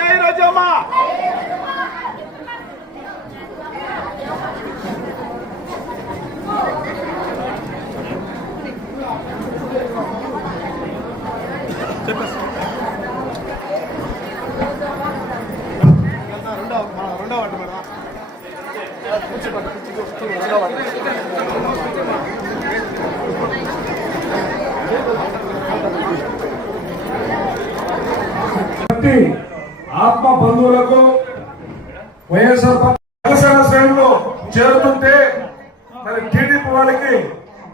జై రోజమ్మ. రెండో వాటి మేడం ఆత్మ బంధువులకు వైఎస్ఆర్ జనసేన శ్రేణులు చేరుతుంటే మరి టీడీపీ వాళ్ళకి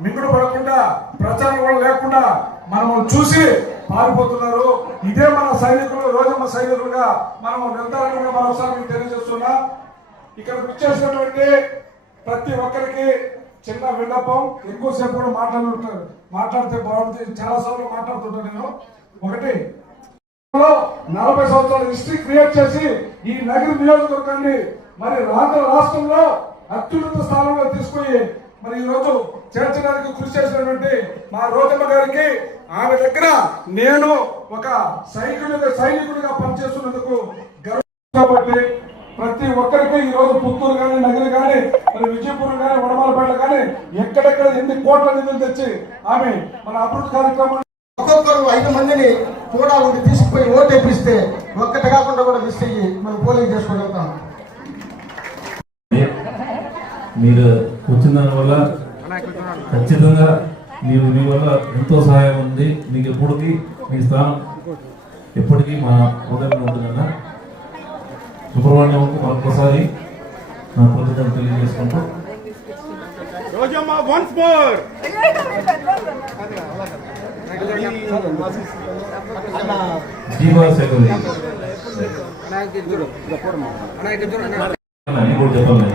మింగుడు పడకుండా ప్రచారం కూడా లేకుండా మనం చూసి పారిపోతున్నారు. ఇదే మన సైనికులు, రోజమ్మ సైనికులుగా మనం నిర్ధారణగా మరోసారి మీకు తెలియజేస్తున్నా. ఇక్కడ విచ్చేసినటువంటి ప్రతి ఒక్కరికి చిన్న విన్నపం, ఎక్కువసేపు కూడా మాట్లాడితే బాగుంటుంది. చాలా సార్లు మాట్లాడుతుంటాను నేను. ఒకటి, 40 సంవత్సరాల హిస్టరీ క్రియేట్ చేసి ఈ నగర నియోజకవర్గాన్ని మరి ఆంధ్ర రాష్ట్రంలో అత్యున్నత స్థానంలో తీసుకుని మరి ఈ రోజు చేర్చడానికి కృషి చేసినటువంటి మా రోజమ్మ గారికి, ఆమె దగ్గర నేను ఒక సైనికుడిగా పనిచేస్తున్నందుకు గర్వం. కాబట్టి ప్రతి ఒక్కరికి ఈ రోజు పుత్తూరు కానీ, నగరి కానీ, మరి విజయపురం కానీ, వడమాలపేట కానీ ఎక్కడెక్కడ ఎన్ని కోట్ల నిధులు తెచ్చి ఆమె మన అభివృద్ధి కార్యక్రమం ఒక్కొక్కరు 5 మందిని కూడా ఉండి తీసుకుపోయి ఓటు వేపిస్తే ఒక్కటి కాకుండా కూడా మిస్ అయ్యి మనం పోలింగ్ చేసుకోగలుగుతాం. మీరు వచ్చిన దాని వల్ల ఖచ్చితంగా మీ వల్ల ఎంతో సహాయం ఉంది. మీకు ఎప్పటికీ మీ స్థానం ఎప్పటికీ మా హృదయంలో ఉంటుందన్న సుబ్రహ్మణ్యంకు మరొకసారి నా కృతజ్ఞతలు తెలియజేసుకుంటూ రోజమ్మ వన్స్ మోర్. దీపాశేఖర్ అని కూడా చెప్పలేదు.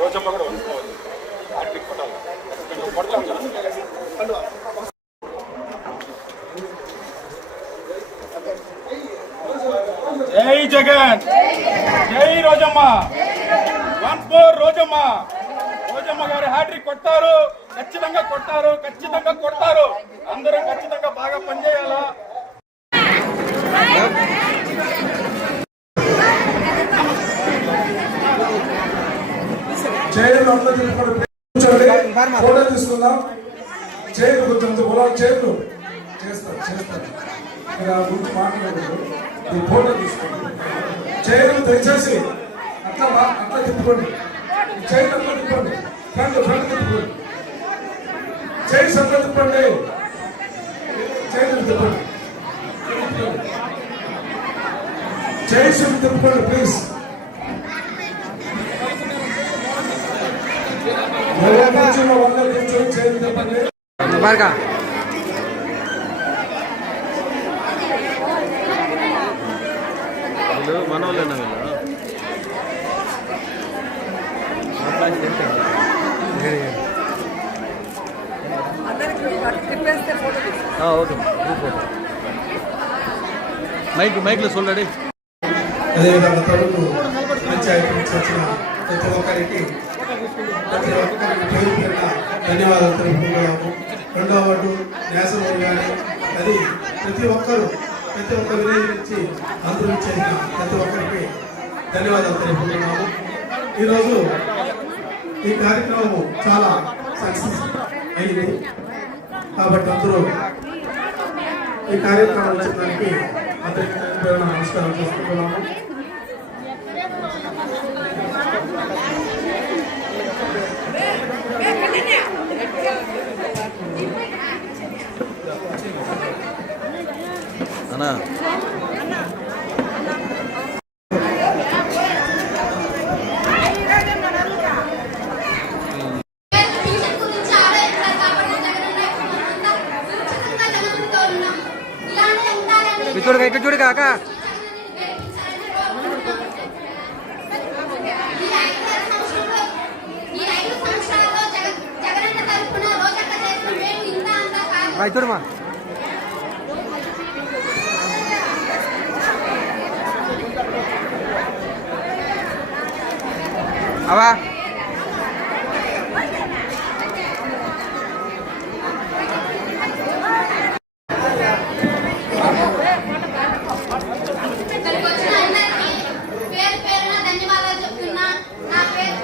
రోజమ్మ గారు మాట్లాడతారు. జై జగన్, జై రోజమ్మ, వన్స్ మోర్ రోజమ్మ. రోజమ్మ గారు హ్యాట్రిక్ కొట్టారు, ఖచ్చితంగా కొట్టారు, ఖచ్చితంగా కొడతారు. అందరూ ఖచ్చితంగా బాగా పనిచేయాలా. ఫోటో తీసుకుందాం. చేతులు కొంచెం గులాబీ చేతులు చేస్తారు గురించి మాట్లాడలేదు. ఈ ఫోటో తీసుకోండి. చేతులు దయచేసి అట్లా తిప్పుకోండి. చేతులు అట్లా తిప్పండి. ఫ్రంట్ తిప్పుకోండి. చేసి అట్లా తిప్పండి. చేతులు తిప్పండి. చేసి తిప్పుకోండి ప్లీజ్. చేతులు తిప్పండి. మనోళ్ళేనా ఓకే మైక్లో చూడండి. అదేవిధంగా తడుపు పంచాయతీ నుంచి వచ్చిన ప్రతి ఒక్కరికి పేరు పేరున ధన్యవాదాలు తెలుపుకుంటున్నాము. 2వ వార్డు నేసమూరు కానీ అది ప్రతి ఒక్క విలేజ్ నుంచి అందరూ చేసిన ప్రతి ఒక్కరికి ధన్యవాదాలు తెలుపుకుంటున్నాము. ఈరోజు ఈ కార్యక్రమం చాలా సక్సెస్ అయింది కాబట్టి అందరూ ఈ కార్యక్రమం చేయడానికి అందరికీ నమస్కారం చేసుకుంటున్నాము. అన్నా ఇక్కడ చూడు కాక అవా ఇక్కడికి వచ్చిన అందరికీ పేరు పేరున ధన్యవాదాలు చెప్తున్నా. నా పేరు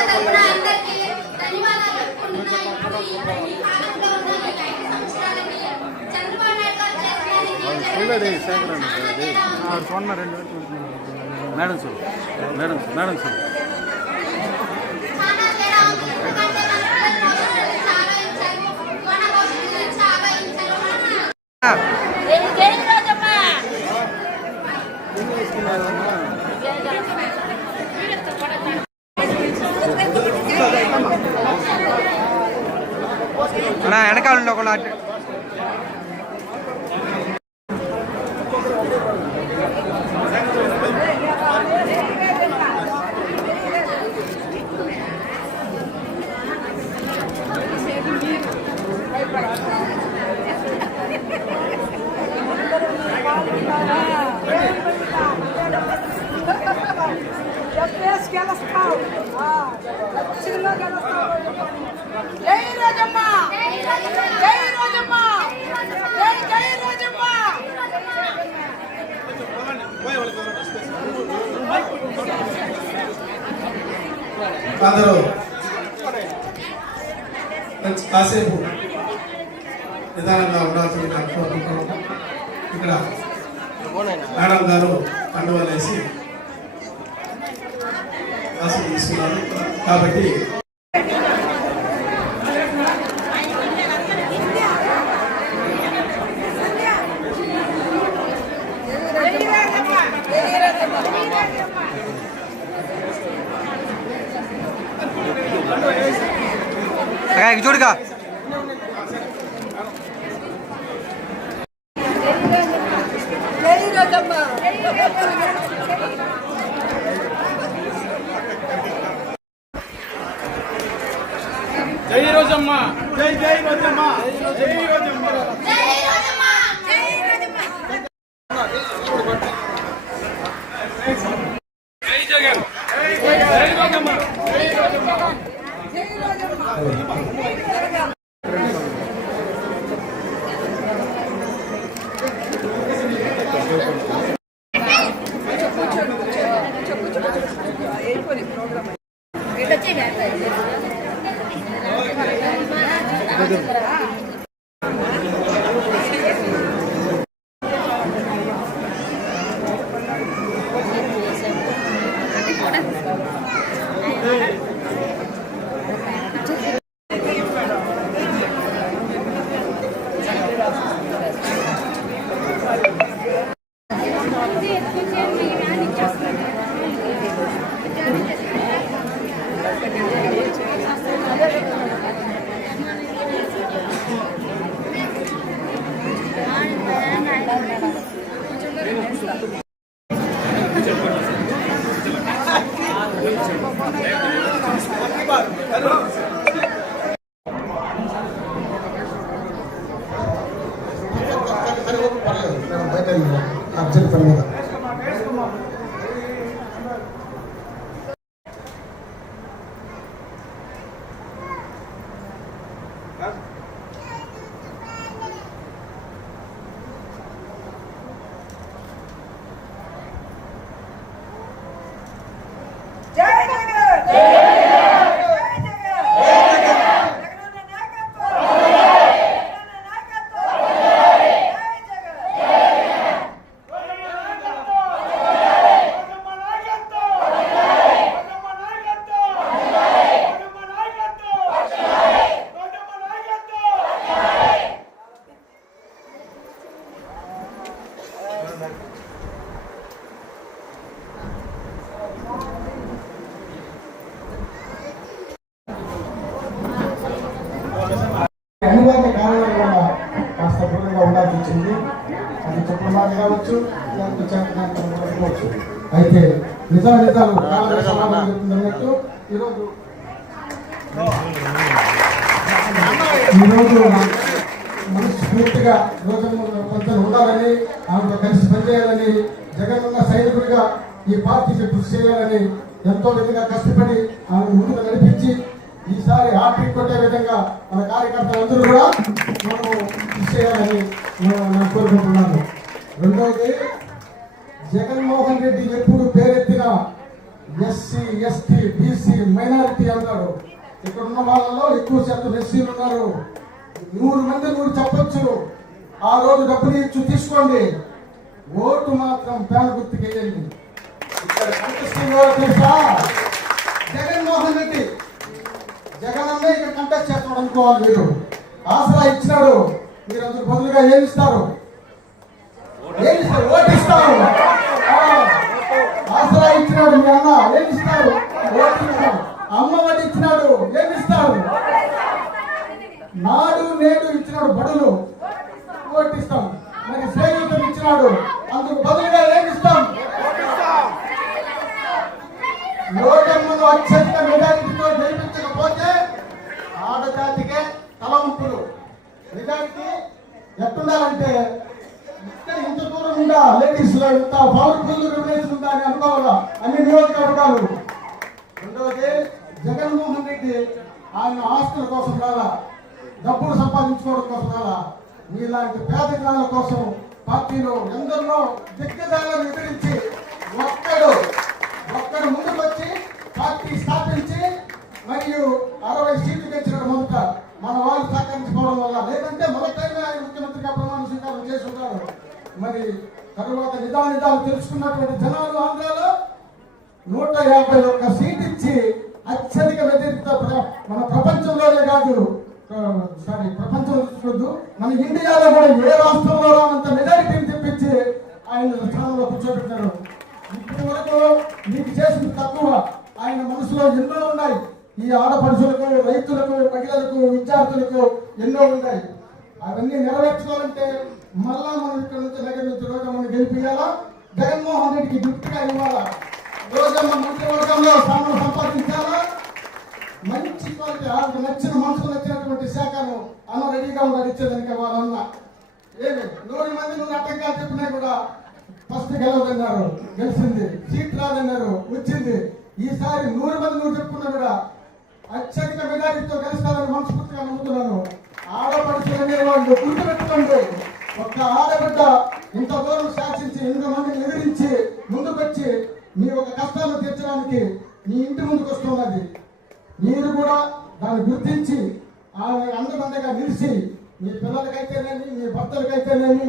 తరపున అందరికీ ధన్యవాదాలు చెప్పుకుంటున్నా. ఇప్పుడు ఈ కాలంలో ఉన్న ఈ 5 సంవత్సరాలకి చంద్రబాబు నాయుడు గారు చేసినందుకు మేడం సార్ మేడం సార్ చాలా తేడా ఉంది. ఎందుకంటే మనకు చాలా ఇచ్చారు, మన భవిష్యత్తు చాలా ఇచ్చారు. వెనకాలండి ఒకళ్ళు జై రోజమ్మ జై రోజమ్మ జై జై రోజమ్మ. అందరూ కాసేపు నిదానంగా ఉండాల్సిందిగా కోరుకుంటున్నాం. ఇక్కడ మేడం గారు కండువలేసి ఆశలు తీసుకున్నారు కాబట్టి చూడుగా జై రోజమ్మ. జై రోజమ్మ, జై జై రోజమ్మ, జై రోజమ్మ. జై రోజమ్మ జై రోజమ్మ. జై జగన్, జై రోజమ్మ, జై రోజమ్మ. జై రోజమ్మ. అర్జెంట్ పని మీద జై జగన్ జై జగన్ జగనన్న నాయకత్వం జగనన్న నాయకత్వం జై జగన్ అనివార్య కారణాల వల్ల కాస్త దూరంగా ఉండాల్సి వచ్చింది. అది చుట్టూ కావచ్చు లేకపోతే చేతనాంతరం కావచ్చు. అయితే నిజాలు చెప్తున్నట్టు ఈరోజు మనస్ఫూర్తిగా రోజమ్మ కొంచెం ఉండాలని, ఆమెతో కలిసి పనిచేయాలని, జగనన్న సైనికుడిగా ఈ పార్టీకి కృషి చేయాలని ఎంతో విధంగా కష్టపడి ఆమె ముందుకు నడిపించి ఈసారి హ్యాట్రిక్ కొట్టే విధంగా మన కార్యకర్తలందరూ కూడా మనము కృషి చేయాలని నేను కోరుకుంటున్నాను. రెండవది, జగన్మోహన్ రెడ్డి ఎప్పుడు పేరెత్తిన ఎస్సీ, ఎస్టీ, బీసీ, మైనారిటీ అన్నాడు. ఇక్కడ ఉన్న వాళ్ళలో ఎక్కువ శాతం ఎస్సీలు ఉన్నారు. 100 మంది 100 చెప్పొచ్చు. ఆ రోజు డబ్బులు ఇచ్చి తీసుకోండి, ఓటు మాత్రం ఫ్యాన్ గుర్తుకు వేయండి. ఇక్కడ కంటెస్టింగ్ ఎవరో తెలుసా? జగన్మోహన్ రెడ్డి. జగన్ అన్న ఇక్కడ కంటెస్ట్ చేస్తున్నాడు అనుకోవాలి. మీరు ఆసరా ఇచ్చినాడు, మీరు అందుకు బదులుగా ఏమి ఇస్తారు? ఓటు ఇస్తారు. ఆసరా ఇచ్చినాడు మీ అన్న, ఏమి ఇస్తారు? ఓటు ఇస్తారు. అమ్మ వాటి ఇచ్చినాడు, ఏమి ఇస్తారు? నాడు నేడు ఇచ్చినాడు, బడులు, ఓటు ఇస్తాం. మరి స్నేహితులు ఇచ్చినాడు, అందుకు బదులుగా ఏమి ఇస్తాం? లోకమ్మను అత్యధిక మెజారిటీతో గెలిపించకపోతే ఆడజాతికే తలవంపులు. నిజానికి ఎట్టుండాలంటే ఇక్కడ ఇంత దూరం ఉందా, లేడీస్ లో ఇంత పవర్ఫుల్ రిలేషన్ ఉందా అని అనుకోవాలా అన్ని నియోజకవర్గాలు. రెండవది, జగన్మోహన్ రెడ్డి ఆయన ఆస్తుల కోసం రాలా, డబ్బులు సంపాదించుకోవడం కోసం రాలా. మీలాంటి పేద జనాల కోసం పార్టీలో ఎందరినో దిగ్గజాలను ఎదిరించి ఒక్కడు ముందుకు వచ్చి పార్టీ స్థాపించి మరియు 60 సీట్లు తెచ్చినాడు. మొదట మన వాళ్ళు సహకరించుకోవడం వల్ల, లేదంటే మొదటైనా ఆయన ముఖ్యమంత్రిగా ప్రమాణ స్వీకారం చేసి ఉంటారు. మరి తరువాత నిజాలు తెలుసుకున్నటువంటి జనాలు ఆంధ్రాలో 151 సీట్ ఇచ్చి అత్యధిక వ్యతిరేకత మన ప్రపంచంలోనే కాదు, ప్రపంచంలో చూడొద్దు, మన ఇండియాలో కూడా ఏ రాష్ట్రంలో రానంత మెజారిటీని తెప్పించి ఆయన స్థానంలో కూర్చోబెట్టారు. ఇప్పటి వరకు మీకు చేసిన తక్కువ, ఆయన మనసులో ఎన్నో ఉన్నాయి. ఈ ఆడపడుచులకు, రైతులకు, మహిళలకు, విద్యార్థులకు ఎన్నో ఉన్నాయి. అవన్నీ నెరవేర్చుకోవాలంటే మళ్ళా మనం ఇక్కడ నుంచి నగర నుంచి రోజమ్మని గెలిపియాలా, జగన్మోహన్ రెడ్డికి గిఫ్ట్గా ఇవ్వాలా, రోజమ్మ మంత్రివర్గంలో స్థానం సంపాదించాలా. మంచి క్వాలిటీ, ఆమెకు నచ్చిన మనసుకు నచ్చినటువంటి శాఖను అన్న రెడీగా ఉన్నాడు ఇచ్చేదానికి. వాళ్ళన్న ఏమి 100 మంది 100 అట్టంగా చెప్పినా కూడా ఫస్ట్ గెలవదన్నారు, గెలిచింది. సీట్ రాదన్నారు, వచ్చింది. ఈసారి 100 మంది 100 చెప్పుకున్నా కూడా అత్యధిక మెజారిటీతో గెలుస్తారని మనస్ఫూర్తిగా నమ్ముతున్నాను. ఆడపడుచులనే వాళ్ళు గుర్తుపెట్టుకోండి. ఒక్క ఆడబిడ్డ ఇంత దూరం శాసించి 8 మందిని ఎదిరించి ముందుకొచ్చి మీ ఒక కష్టాలను తీర్చడానికి మీ ఇంటి ముందుకు వస్తున్నది. మీరు కూడా దాన్ని గుర్తించి ఆమె అండదండగా నిలిచి మీ పిల్లలకైతేనేమి, మీ భర్తలకైతేనేమి,